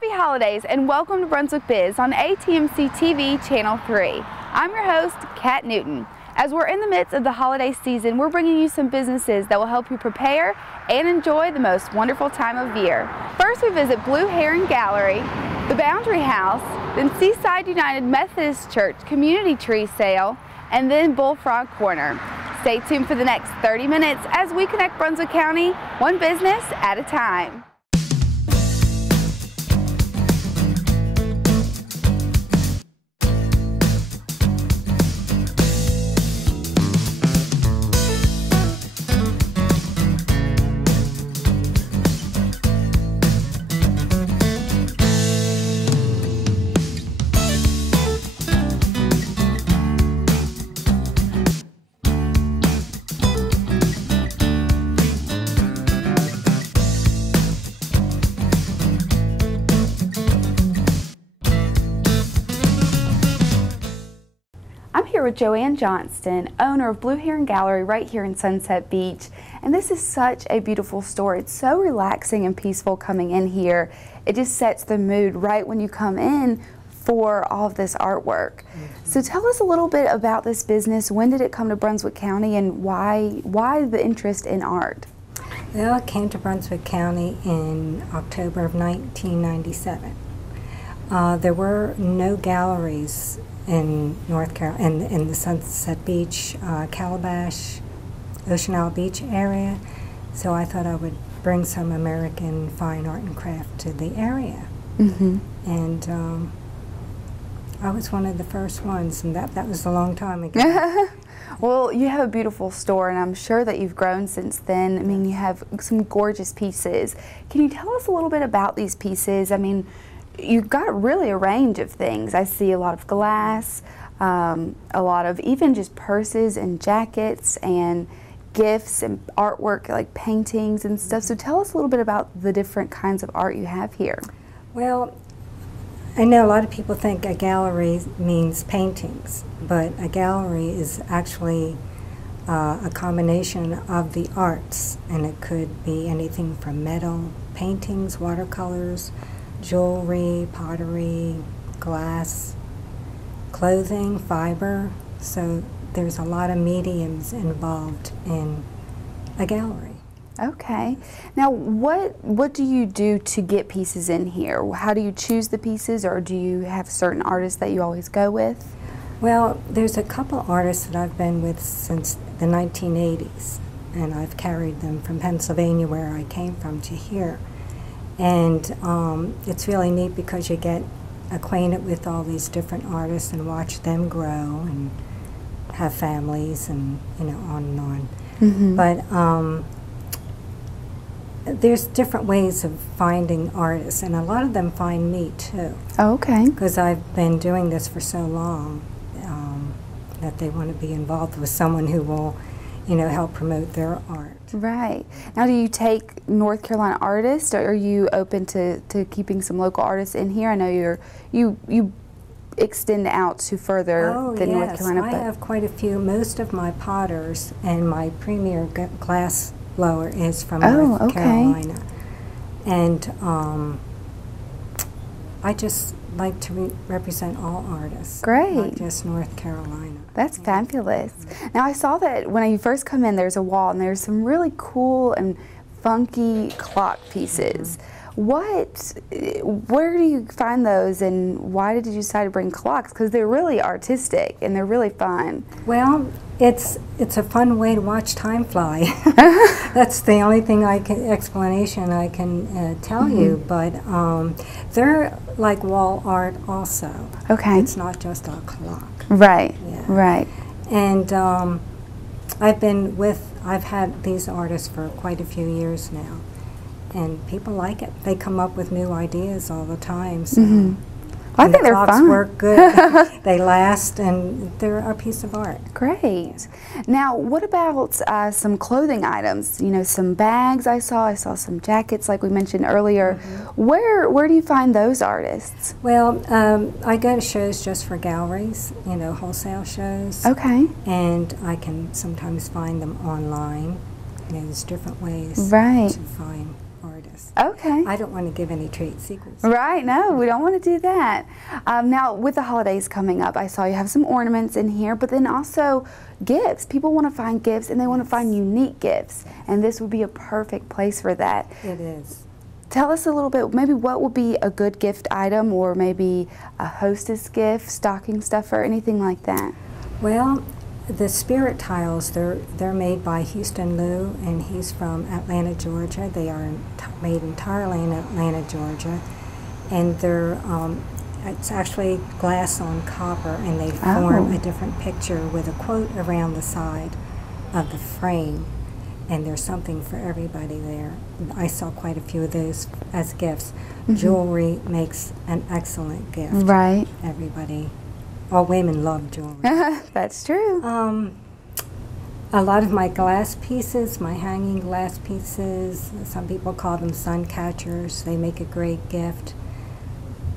Happy holidays and welcome to Brunswick Biz on ATMC TV Channel 3. I'm your host, Kat Newton. As we're in the midst of the holiday season, we're bringing you some businesses that will help you prepare and enjoy the most wonderful time of year. First, we visit Blue Heron Gallery, the Boundary House, then Seaside United Methodist Church Community Tree Sale, and then Bullfrog Corner. Stay tuned for the next 30 minutes as we connect Brunswick County, one business at a time. I'm here with Joanne Johnston, owner of Blue Heron Gallery right here in Sunset Beach, and this is such a beautiful store. It's so relaxing and peaceful coming in here. It just sets the mood right when you come in for all of this artwork. So tell us a little bit about this business. When did it come to Brunswick County and why the interest in art? Well, it came to Brunswick County in October of 1997. There were no galleries in North Carolina, in the Sunset Beach, Calabash, Ocean Isle Beach area. So I thought I would bring some American fine art and craft to the area. And I was one of the first ones, and that was a long time ago. Well, you have a beautiful store, and I'm sure that you've grown since then. I mean, you have some gorgeous pieces. Can you tell us a little bit about these pieces? I mean, you've got really a range of things. I see a lot of glass, a lot of even just purses and jackets and gifts and artwork like paintings and stuff. So tell us a little bit about the different kinds of art you have here. Well, I know a lot of people think a gallery means paintings, but a gallery is actually a combination of the arts, and it could be anything from metal, paintings, watercolors, jewelry, pottery, glass, clothing, fiber. So there's a lot of mediums involved in a gallery. Okay. Now, what do you do to get pieces in here? How do you choose the pieces, or do you have certain artists that you always go with? Well, there's a couple artists that I've been with since the 1980s, and I've carried them from Pennsylvania, where I came from, to here. And it's really neat because you get acquainted with all these different artists and watch them grow and have families and, you know, on and on. But there's different ways of finding artists, and a lot of them find me too. Oh, okay. Because I've been doing this for so long that they want to be involved with someone who will, you know, help promote their art. Right. Now, do you take North Carolina artists, or are you open to keeping some local artists in here? I know you extend out to further than North Carolina. I have quite a few. Most of my potters and my premier glass blower is from North Carolina. And I just like to represent all artists. Great. Not just North Carolina. That's fabulous. Now, I saw that when you first come in, there's a wall, and there's some really cool and funky clock pieces. Where do you find those, and why did you decide to bring clocks? Because they're really artistic, and they're really fun. Well, it's a fun way to watch time fly. That's the only explanation I can tell you, but they're like wall art also. Okay. It's not just a clock. Right, Yeah. right. And I've had these artists for quite a few years now, and people like it. They come up with new ideas all the time. So. Well, I think they're clocks fun. Work good. They last, and they're a piece of art. Great. Now, what about some clothing items? You know, some bags I saw some jackets like we mentioned earlier. Where do you find those artists? Well, I go to shows just for galleries, you know, wholesale shows. Okay. And I can sometimes find them online. You know, there's different ways Right. to find artists. Christmas. Okay. I don't want to give any trade secrets. Right, no, we don't want to do that. Now, with the holidays coming up, I saw you have some ornaments in here, but then also gifts. People want to find gifts, and they want to find unique gifts, and this would be a perfect place for that. It is. Tell us a little bit, maybe what would be a good gift item, or maybe a hostess gift, stocking stuffer, anything like that? Well, the spirit tiles, they're made by Houston Liu, and he's from Atlanta, Georgia. They are made entirely in Atlanta, Georgia, and they're it's actually glass on copper, and they form a different picture with a quote around the side of the frame, and there's something for everybody there. I saw quite a few of those as gifts. Jewelry makes an excellent gift. Right. Everybody. All women love jewelry. That's true. A lot of my glass pieces, my hanging glass pieces, some people call them sun catchers. They make a great gift.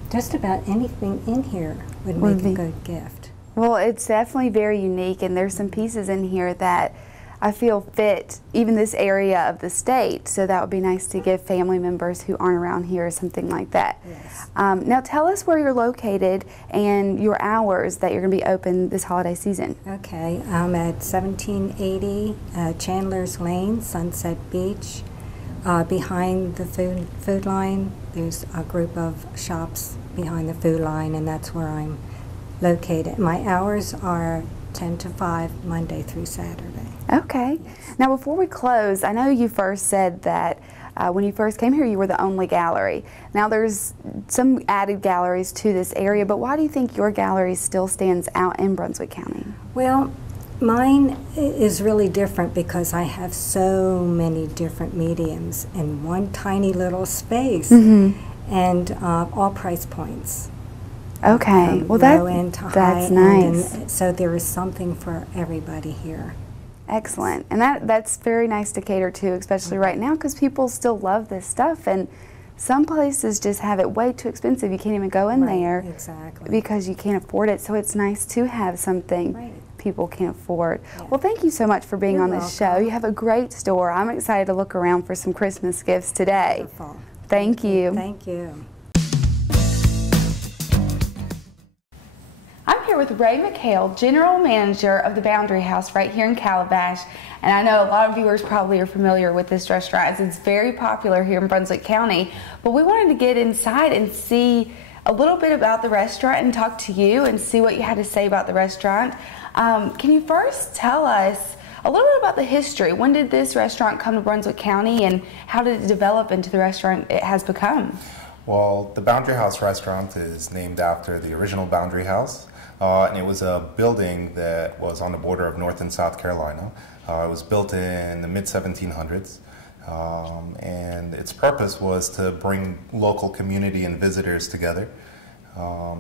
Just about anything in here would make a good gift. Well, it's definitely very unique, and there's some pieces in here that I feel fit even this area of the state, so that would be nice to give family members who aren't around here or something like that. Yes. Now tell us where you're located and your hours that you're going to be open this holiday season. Okay, I'm at 1780 Chandler's Lane, Sunset Beach. Behind the food line, there's a group of shops behind the food line, and that's where I'm located. My hours are 10 to 5, Monday through Saturday. Okay. Now before we close, I know you first said that when you first came here you were the only gallery. Now there's some added galleries to this area, but why do you think your gallery still stands out in Brunswick County? Well, mine is really different because I have so many different mediums in one tiny little space, and all price points. Okay, well low end to high that's end, nice. and so there is something for everybody here. Excellent, and that's very nice to cater to, especially right now, because people still love this stuff, and some places just have it way too expensive. You can't even go in there because you can't afford it. So it's nice to have something people can afford. Yeah. Well, thank you so much for being on this show. You have a great store. I'm excited to look around for some Christmas gifts today. Wonderful. Thank you. Thank you. I'm here with Ray McHale, General Manager of the Boundary House right here in Calabash. And I know a lot of viewers probably are familiar with this restaurant as it's very popular here in Brunswick County. But we wanted to get inside and see a little bit about the restaurant and talk to you and see what you had to say about the restaurant. Can you first tell us a little bit about the history? When did this restaurant come to Brunswick County, and how did it develop into the restaurant it has become? Well, the Boundary House restaurant is named after the original Boundary House. And it was a building that was on the border of North and South Carolina. It was built in the mid-1700s, and its purpose was to bring local community and visitors together.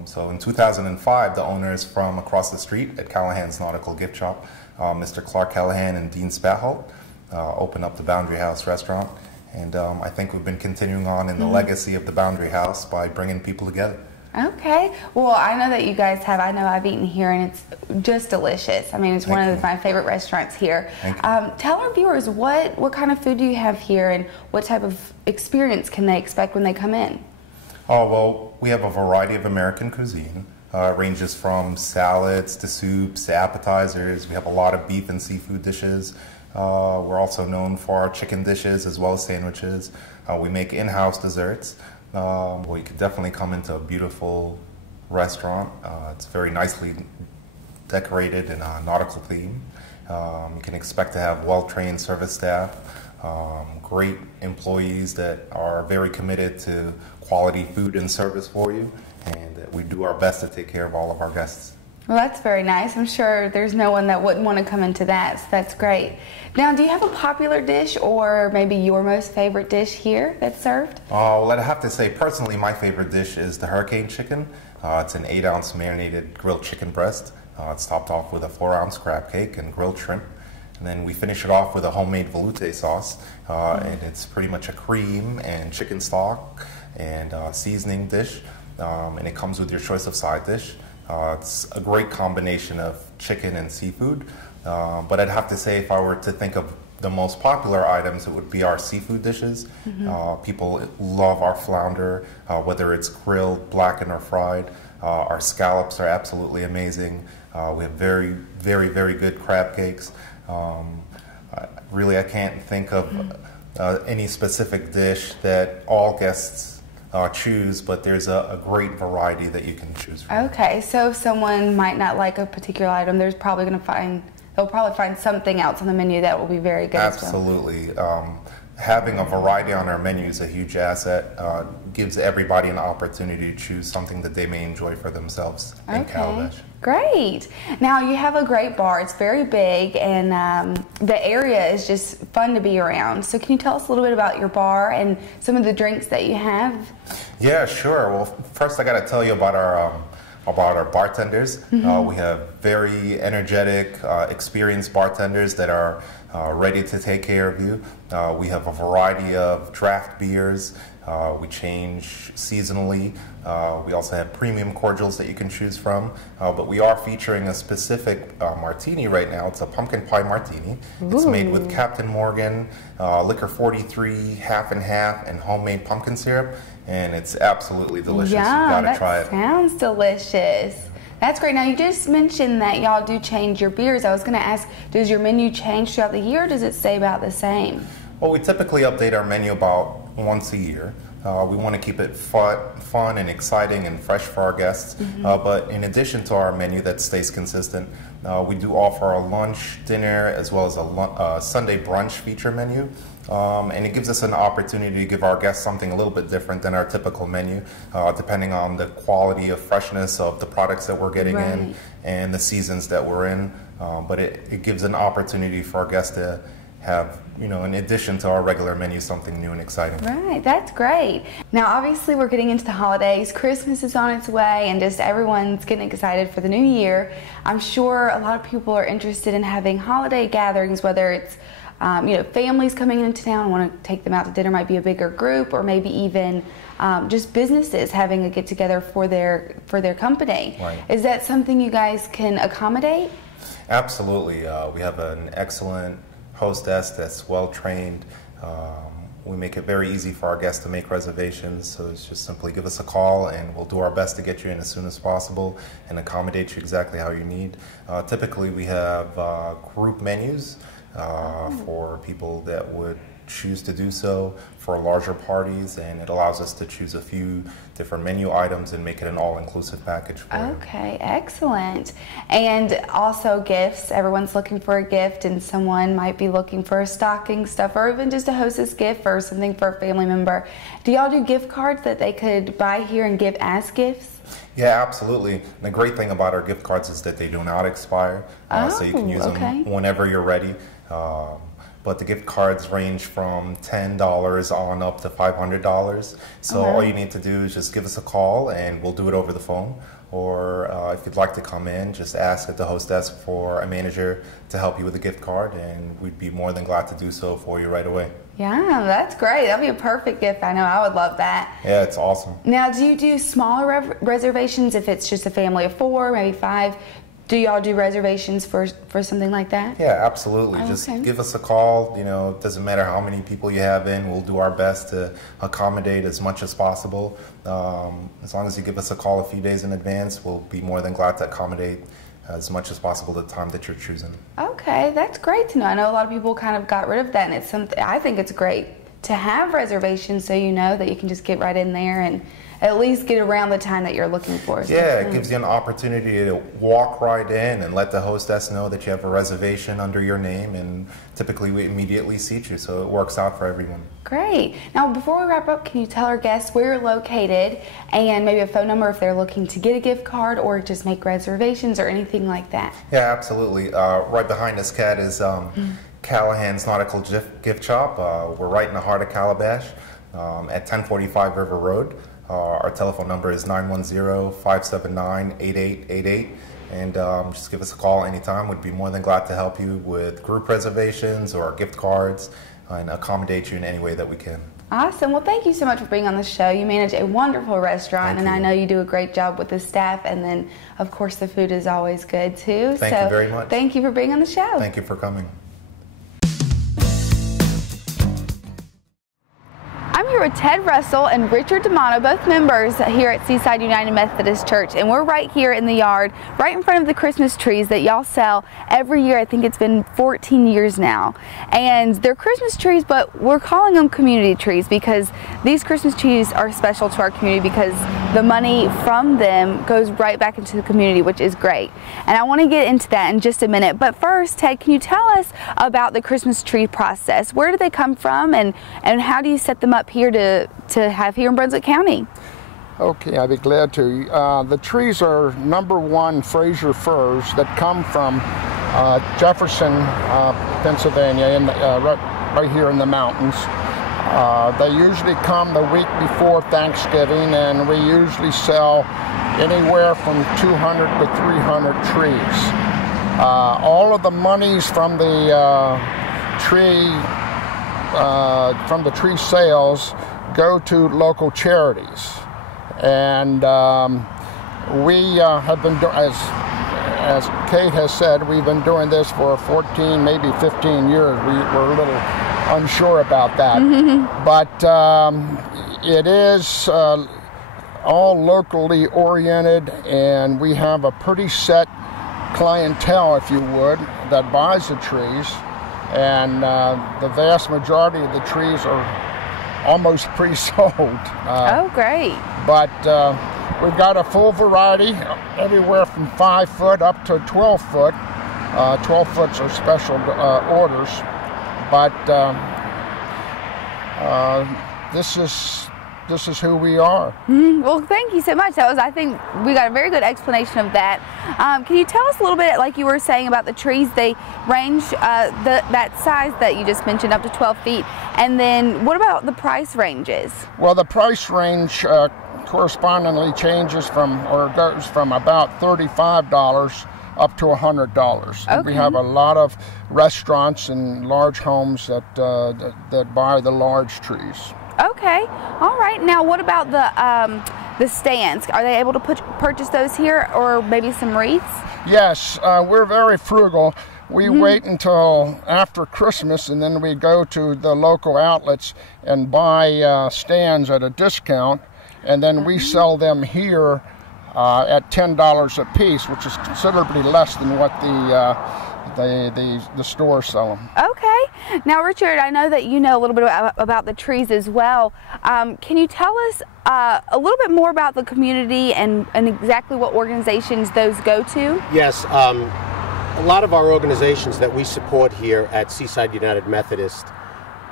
So in 2005, the owners from across the street at Callahan's Nautical Gift Shop, Mr. Clark Callahan and Dean Spatholt, opened up the Boundary House restaurant. And I think we've been continuing on in the legacy of the Boundary House by bringing people together. Okay. Well, I know that you guys have. I know I've eaten here, and it's just delicious. I mean, it's one of my favorite restaurants here. Tell our viewers what kind of food do you have here, and what type of experience can they expect when they come in? Oh, well, we have a variety of American cuisine. It ranges from salads to soups to appetizers. We have a lot of beef and seafood dishes. We're also known for our chicken dishes as well as sandwiches. We make in-house desserts. Well, you could definitely come into a beautiful restaurant. It's very nicely decorated in a nautical theme. You can expect to have well-trained service staff, great employees that are very committed to quality food and service for you, and we do our best to take care of all of our guests. Well, that's very nice. I'm sure there's no one that wouldn't want to come into that, so that's great. Now, do you have a popular dish or maybe your most favorite dish here that's served? Well, I'd have to say, personally, my favorite dish is the hurricane chicken. It's an 8-ounce marinated grilled chicken breast. It's topped off with a 4-ounce crab cake and grilled shrimp. And then we finish it off with a homemade velouté sauce. And it's pretty much a cream and chicken stock and seasoning dish. And it comes with your choice of side dish. It's a great combination of chicken and seafood, but I'd have to say if I were to think of the most popular items, it would be our seafood dishes. People love our flounder, whether it's grilled, blackened, or fried. Our scallops are absolutely amazing. We have very, very, very good crab cakes. Really, I can't think of any specific dish that all guests choose, but there's a great variety that you can choose from. Okay, so if someone might not like a particular item, they'll probably find something else on the menu that will be very good. Absolutely. As well. Having a variety on our menu is a huge asset. Gives everybody an opportunity to choose something that they may enjoy for themselves in Calabash. Great. Now you have a great bar. It's very big, and the area is just fun to be around. So can you tell us a little bit about your bar and some of the drinks that you have? Yeah, sure. Well, first I got to tell you about our bartenders. We have very energetic, experienced bartenders that are ready to take care of you. We have a variety of draft beers. We change seasonally. We also have premium cordials that you can choose from. But we are featuring a specific martini right now. It's a pumpkin pie martini. Ooh. It's made with Captain Morgan, Liquor 43, half and half, and homemade pumpkin syrup. And it's absolutely delicious. Yeah, You've got to try it. Sounds delicious. That's great. Now, you just mentioned that y'all do change your beers. I was going to ask, does your menu change throughout the year, or does it stay about the same? Well, we typically update our menu about once a year. We want to keep it fun and exciting and fresh for our guests. But in addition to our menu that stays consistent, we do offer a lunch, dinner, as well as a Sunday brunch feature menu. And it gives us an opportunity to give our guests something a little bit different than our typical menu, depending on the quality of freshness of the products that we're getting in and the seasons that we're in. But it gives an opportunity for our guests to have, in addition to our regular menu, something new and exciting. Right, that's great. Now, obviously, we're getting into the holidays. Christmas is on its way, and just everyone's getting excited for the new year. I'm sure a lot of people are interested in having holiday gatherings, whether it's families coming into town, want to take them out to dinner, might be a bigger group, or maybe even just businesses having a get-together for their company. Right. Is that something you guys can accommodate? Absolutely. We have an excellent hostess that's well-trained. We make it very easy for our guests to make reservations, so it's just simply give us a call and we'll do our best to get you in as soon as possible and accommodate you exactly how you need. Typically we have group menus for people that would choose to do so for larger parties, and it allows us to choose a few different menu items and make it an all-inclusive package for you. Okay, excellent. And also gifts. Everyone's looking for a gift, and someone might be looking for a stocking stuff or even just a hostess gift or something for a family member. Do y'all do gift cards that they could buy here and give as gifts? Yeah, absolutely. And the great thing about our gift cards is that they do not expire, so you can use them whenever you're ready. But the gift cards range from $10 on up to $500. So all you need to do is just give us a call and we'll do it over the phone. Or if you'd like to come in, just ask at the host desk for a manager to help you with the gift card, and we'd be more than glad to do so for you right away. Yeah, that's great. That'd be a perfect gift. I know I would love that. Yeah, it's awesome. Now, do you do smaller reservations if it's just a family of 4, maybe 5? Do y'all do reservations for something like that? Yeah, absolutely. Just give us a call. It doesn't matter how many people you have in. We'll do our best to accommodate as much as possible. As long as you give us a call a few days in advance, we'll be more than glad to accommodate as much as possible the time that you're choosing. Okay, that's great to know. I know a lot of people kind of got rid of that, and it's something I think it's great to have reservations so you know that you can just get right in there and at least get around the time that you're looking for. Yeah, it gives you an opportunity to walk right in and let the hostess know that you have a reservation under your name, and typically we immediately seat you, so it works out for everyone. Great. Now, before we wrap up, can you tell our guests where you're located and maybe a phone number if they're looking to get a gift card or just make reservations or anything like that? Yeah, absolutely. Right behind us, Kat, is Callahan's Nautical Gift Shop. We're right in the heart of Calabash at 1045 River Road. Our telephone number is 910-579-8888, and just give us a call anytime. We'd be more than glad to help you with group reservations or gift cards and accommodate you in any way that we can. Awesome. Well, thank you so much for being on the show. You manage a wonderful restaurant, and I know you do a great job with the staff, and then, of course, the food is always good, too. Thank you very much. Thank you for being on the show. Thank you for coming. here with Ted Russell and Richard D'Amato, both members here at Seaside United Methodist Church, and we're right here in the yard, right in front of the Christmas trees that y'all sell every year. I think it's been 14 years now. And they're Christmas trees, but we're calling them community trees because these Christmas trees are special to our community because the money from them goes right back into the community, which is great. And I want to get into that in just a minute. But first, Ted, can you tell us about the Christmas tree process? Where do they come from, and how do you set them up here to have here in Brunswick County? Okay, I'd be glad to. The trees are #1 Fraser firs that come from Jefferson, Pennsylvania, right here in the mountains. They usually come the week before Thanksgiving, and we usually sell anywhere from 200 to 300 trees. All of the monies from the tree sales go to local charities, and we have been doing, as Kate has said, we've been doing this for 14, maybe 15 years. We're a little unsure about that, but it is all locally oriented, and we have a pretty set clientele, if you would, that buys the trees, and the vast majority of the trees are almost pre-sold. Oh, great. But we've got a full variety, everywhere from 5 foot up to 12 foot. 12 foots are special orders, but this is who we are. Well, thank you so much. I think we got a very good explanation of that. Can you tell us a little bit, like you were saying about the trees, they range that size that you just mentioned up to 12 feet, and then what about the price ranges? Well, the price range correspondingly changes goes from about $35 up to $100. Okay. We have a lot of restaurants and large homes that buy the large trees. Okay, all right. Now, what about the stands? Are they able to purchase those here, or maybe some wreaths? Yes, we're very frugal. We wait until after Christmas, and then we go to the local outlets and buy stands at a discount, and then we sell them here at $10 a piece, which is considerably less than what the stores sell them. Okay. Now, Richard, I know that you know a little bit about the trees as well. Can you tell us a little bit more about the community and exactly what organizations those go to? Yes. A lot of our organizations that we support here at Seaside United Methodist,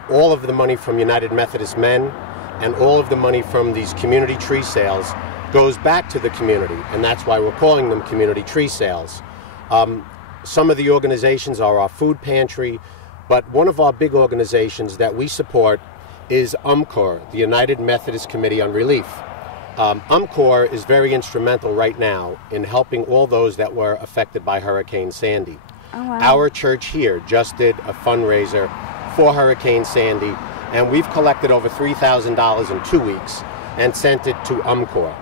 all of the money from United Methodist Men and all of the money from these community tree sales goes back to the community, and that's why we're calling them community tree sales. Some of the organizations are our food pantry, but one of our big organizations that we support is UMCOR, the United Methodist Committee on Relief. UMCOR is very instrumental right now in helping all those that were affected by Hurricane Sandy. Oh, wow. Our church here just did a fundraiser for Hurricane Sandy, and we've collected over $3,000 in 2 weeks and sent it to UMCOR.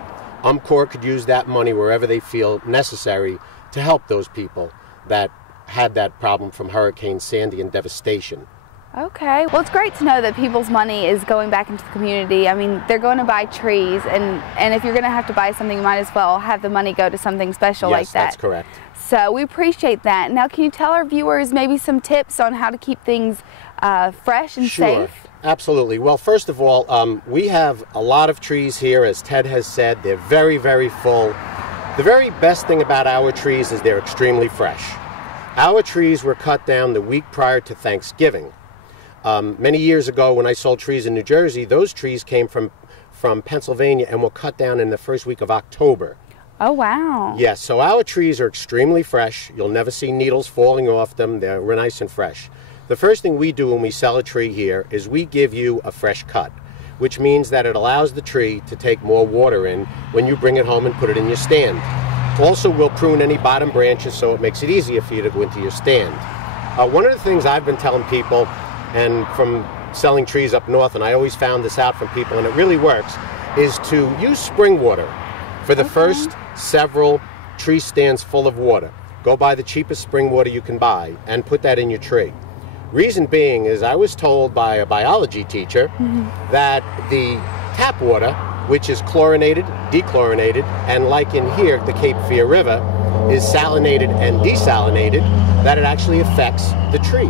UMCOR could use that money wherever they feel necessary to help those people that had that problem from Hurricane Sandy and devastation. Okay. Well, it's great to know that people's money is going back into the community. I mean, they're going to buy trees, and if you're going to have to buy something, you might as well have the money go to something special like that. Yes, that's correct. So we appreciate that. Now, can you tell our viewers maybe some tips on how to keep things fresh and safe? Absolutely. Well, first of all, we have a lot of trees here, as Ted has said. They're very, very full. The very best thing about our trees is they're extremely fresh. Our trees were cut down the week prior to Thanksgiving. Many years ago, when I sold trees in New Jersey, those trees came from Pennsylvania and were cut down in the first week of October. Oh, wow. Yes, so our trees are extremely fresh. You'll never see needles falling off them. They're nice and fresh. The first thing we do when we sell a tree here is we give you a fresh cut, which means that it allows the tree to take more water in when you bring it home and put it in your stand. Also, we'll prune any bottom branches so it makes it easier for you to go into your stand. One of the things I've been telling people, and from selling trees up north, and I always found this out from people, and it really works, is to use spring water for the first several tree stands full of water. Go buy the cheapest spring water you can buy and put that in your tree. Reason being is I was told by a biology teacher that the tap water, which is chlorinated, dechlorinated, and like in here, the Cape Fear River, is salinated and desalinated, that it actually affects the trees.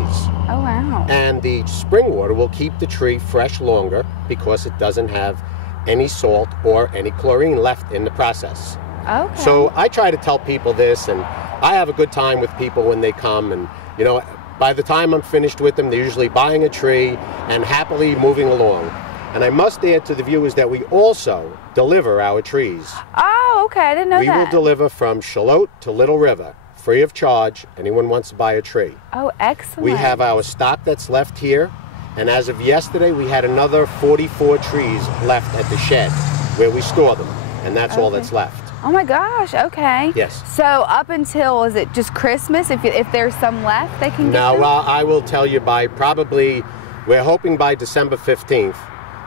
Oh, wow. And the spring water will keep the tree fresh longer because it doesn't have any salt or any chlorine left in the process. Okay. So I try to tell people this, and I have a good time with people when they come, and you know, by the time I'm finished with them, they're usually buying a tree and happily moving along. And I must add to the viewers that we also deliver our trees. Oh, okay, I didn't know that. We will deliver from Charlotte to Little River, free of charge. Anyone wants to buy a tree. Oh, excellent. We have our stock that's left here, and as of yesterday, we had another 44 trees left at the shed where we store them, and that's all that's left. Oh my gosh, okay. Yes. So up until, is it just Christmas? If there's some left, they can get Now, them? I will tell you by probably, we're hoping by December 15th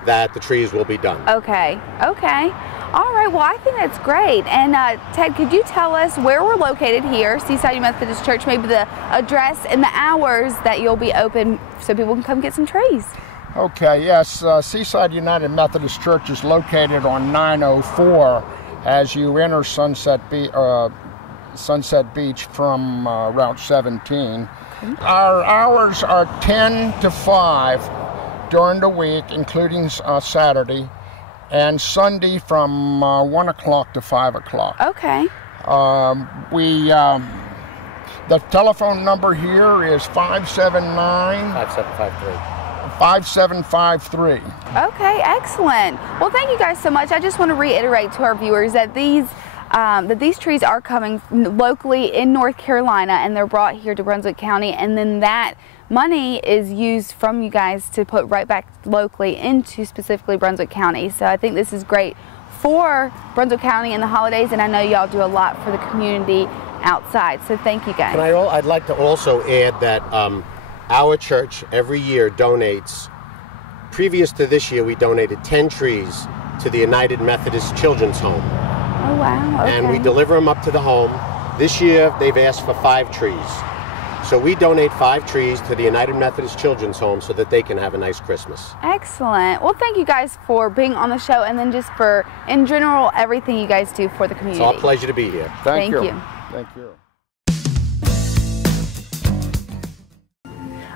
that the trees will be done. Okay, okay. All right, well, I think that's great. And Ted, could you tell us where we're located here, Seaside Methodist Church, maybe the address and the hours that you'll be open so people can come get some trees? Okay, yes, Seaside United Methodist Church is located on 904 as you enter Sunset Beach from Route 17. Okay. Our hours are 10 to 5 during the week, including Saturday, and Sunday from 1 o'clock to 5 o'clock. Okay. The telephone number here is 579-5753. Okay, excellent. Well, thank you guys so much. I just want to reiterate to our viewers that these trees are coming locally in North Carolina, and they're brought here to Brunswick County, and then that money is used from you guys to put right back locally into specifically Brunswick County. So I think this is great for Brunswick County in the holidays, and I know y'all do a lot for the community outside. So thank you guys. I'd like to also add that our church every year donates. Previous to this year, we donated 10 trees to the United Methodist Children's Home. Oh, wow. Okay. And we deliver them up to the home. This year, they've asked for 5 trees. So we donate 5 trees to the United Methodist Children's Home so that they can have a nice Christmas. Excellent. Well, thank you guys for being on the show, and then just for, in general, everything you guys do for the community. It's our pleasure to be here. Thank you. Thank you.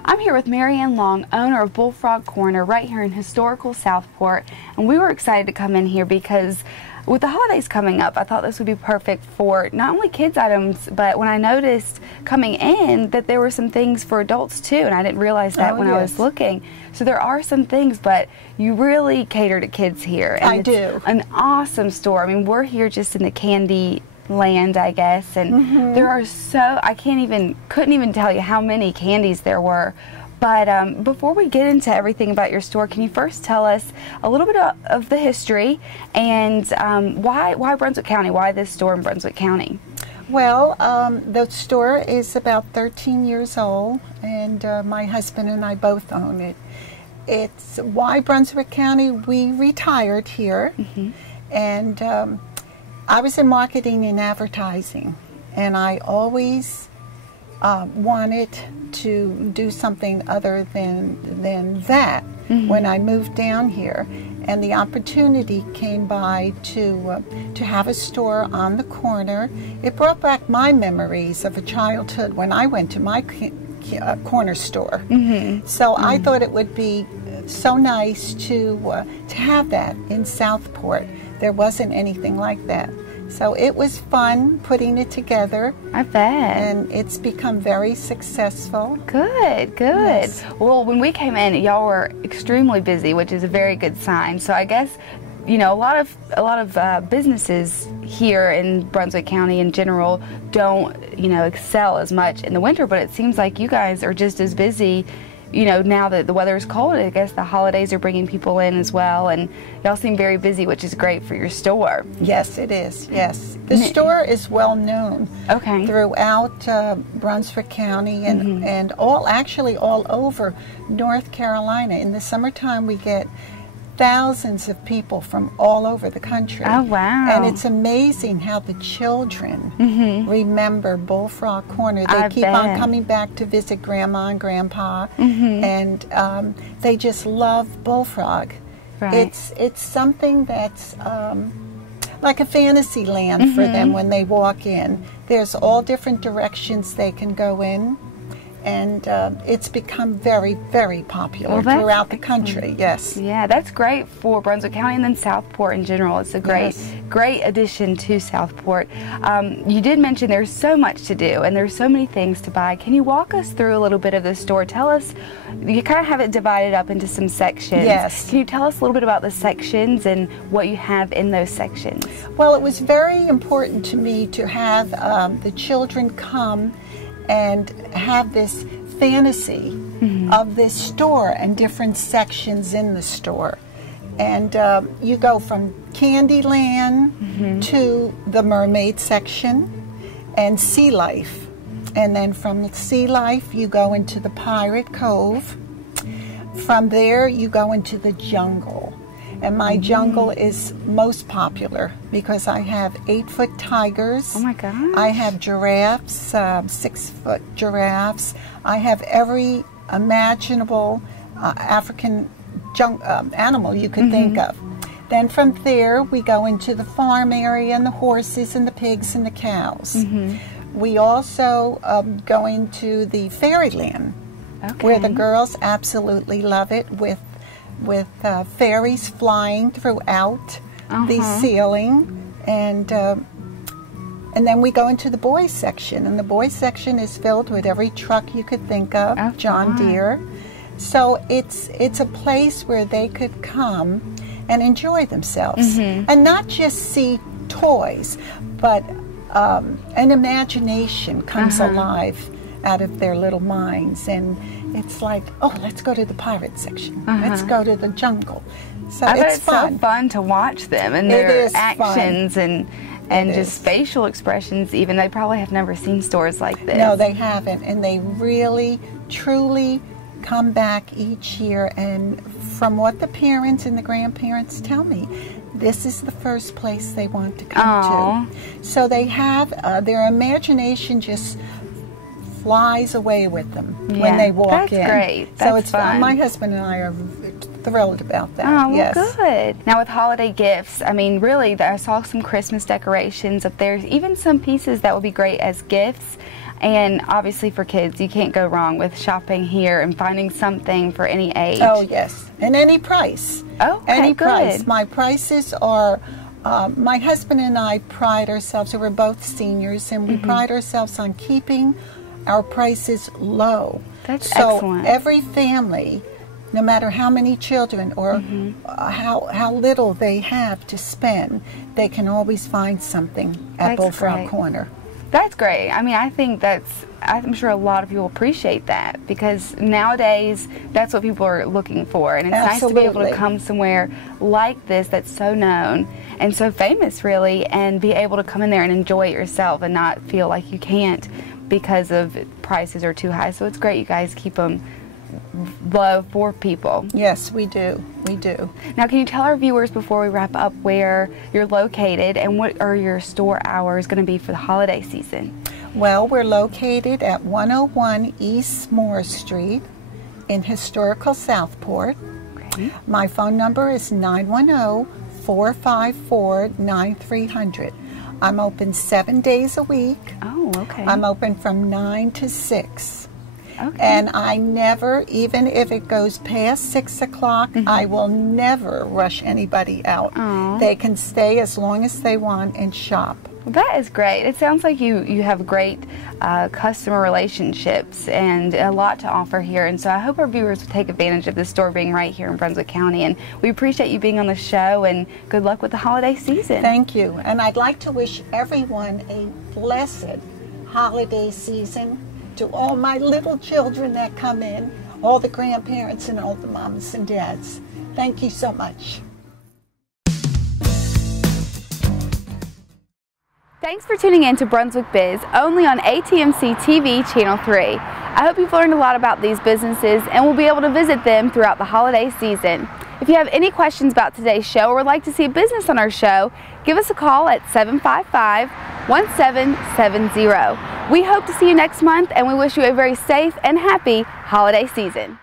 I'm here with Marianne Long, owner of Bullfrog Corner right here in historical Southport, and we were excited to come in here because with the holidays coming up, I thought this would be perfect for not only kids items, but when I noticed coming in that there were some things for adults too, and I didn't realize that when I was looking. So there are some things, but you really cater to kids here. And I do. An awesome store. I mean, we're here just in the candy land, I guess, and there are couldn't even tell you how many candies there were. But before we get into everything about your store, can you first tell us a little bit of the history and why Brunswick County? Why this store in Brunswick County? Well, the store is about 13 years old, and my husband and I both own it. It's why Brunswick County. We retired here, and I was in marketing and advertising, and I always wanted to do something other than that when I moved down here, and the opportunity came by to have a store on the corner. It brought back my memories of a childhood when I went to my corner store. So I thought it would be so nice to have that in Southport. There wasn't anything like that. So it was fun putting it together. I bet. And it's become very successful. Good, good. Yes. Well, when we came in, y'all were extremely busy, which is a very good sign. So I guess, you know, a lot of businesses here in Brunswick County in general don't, you know, excel as much in the winter, but it seems like you guys are just as busy. You know, now that the weather is cold, I guess the holidays are bringing people in as well, and y'all seem very busy, which is great for your store. Yes, it is, yes. The store is well known throughout Brunswick County and actually all over North Carolina. In the summertime we get thousands of people from all over the country. Oh, wow. And it's amazing how the children remember Bullfrog Corner. They keep on coming back to visit Grandma and Grandpa, and they just love Bullfrog. Right. It's something that's like a fantasy land for them when they walk in. There's all different directions they can go in. And it's become very, very popular throughout the country, yes. Yeah, that's great for Brunswick County and then Southport in general. It's a great addition to Southport. You did mention there's so much to do and there's so many things to buy. Can you walk us through a little bit of the store? Tell us, you kind of have it divided up into some sections. Yes. Can you tell us a little bit about the sections and what you have in those sections? Well, it was very important to me to have the children come and have this fantasy of this store and different sections in the store. And you go from Candyland to the mermaid section and Sea Life. And then from Sea Life you go into the Pirate Cove. From there you go into the jungle. And my jungle is most popular because I have 8-foot tigers. Oh my gosh. I have giraffes, 6-foot giraffes. I have every imaginable African animal you could think of. Then from there we go into the farm area and the horses and the pigs and the cows. We also go into the fairyland where the girls absolutely love it with fairies flying throughout the ceiling, and then we go into the boys section, and the boys section is filled with every truck you could think of, John Deere. So it's a place where they could come and enjoy themselves, and not just see toys, but an imagination comes alive out of their little minds, and it's like, oh, let's go to the pirate section. Let's go to the jungle. So it's fun. So fun to watch them and their actions and just facial expressions. Even they probably have never seen stores like this. No, they haven't, and they really, truly come back each year. And from what the parents and the grandparents tell me, this is the first place they want to come to. So they have their imagination just flies away with them when they walk in. That's great. So That's it's fun. My husband and I are thrilled about that. Oh, well, good. Now with holiday gifts, I mean, really, I saw some Christmas decorations up there, even some pieces that would be great as gifts. And obviously for kids, you can't go wrong with shopping here and finding something for any age. Oh, yes. And any price. Okay, any price. good. My prices are, my husband and I pride ourselves, we're both seniors, and we pride ourselves on keeping our prices low. That's so excellent. Every family, no matter how many children or how little they have to spend, they can always find something at Bullfrog Corner. That's great. I mean, I think I'm sure a lot of people appreciate that, because nowadays that's what people are looking for, and it's nice to be able to come somewhere like this that's so known and so famous, really, and be able to come in there and enjoy it yourself and not feel like you can't because of prices are too high. So it's great you guys keep them low for people. Yes, we do. We do. Now, can you tell our viewers before we wrap up where you're located and what are your store hours going to be for the holiday season? Well, we're located at 101 East Moore Street in historical Southport. Okay. My phone number is 910-454-9300. I'm open 7 days a week. Oh, okay. I'm open from 9 to 6. Okay. And I never, even if it goes past 6 o'clock, I will never rush anybody out. Aww. They can stay as long as they want and shop. Well, that is great. It sounds like you have great customer relationships and a lot to offer here, and so I hope our viewers will take advantage of this store being right here in Brunswick County, and we appreciate you being on the show, and good luck with the holiday season. Thank you, and I'd like to wish everyone a blessed holiday season. To all my little children that come in, all the grandparents and all the moms and dads. Thank you so much. Thanks for tuning in to Brunswick Biz, only on ATMC TV Channel 3. I hope you've learned a lot about these businesses and will be able to visit them throughout the holiday season. If you have any questions about today's show or would like to see a business on our show, give us a call at 755-1770. We hope to see you next month, and we wish you a very safe and happy holiday season.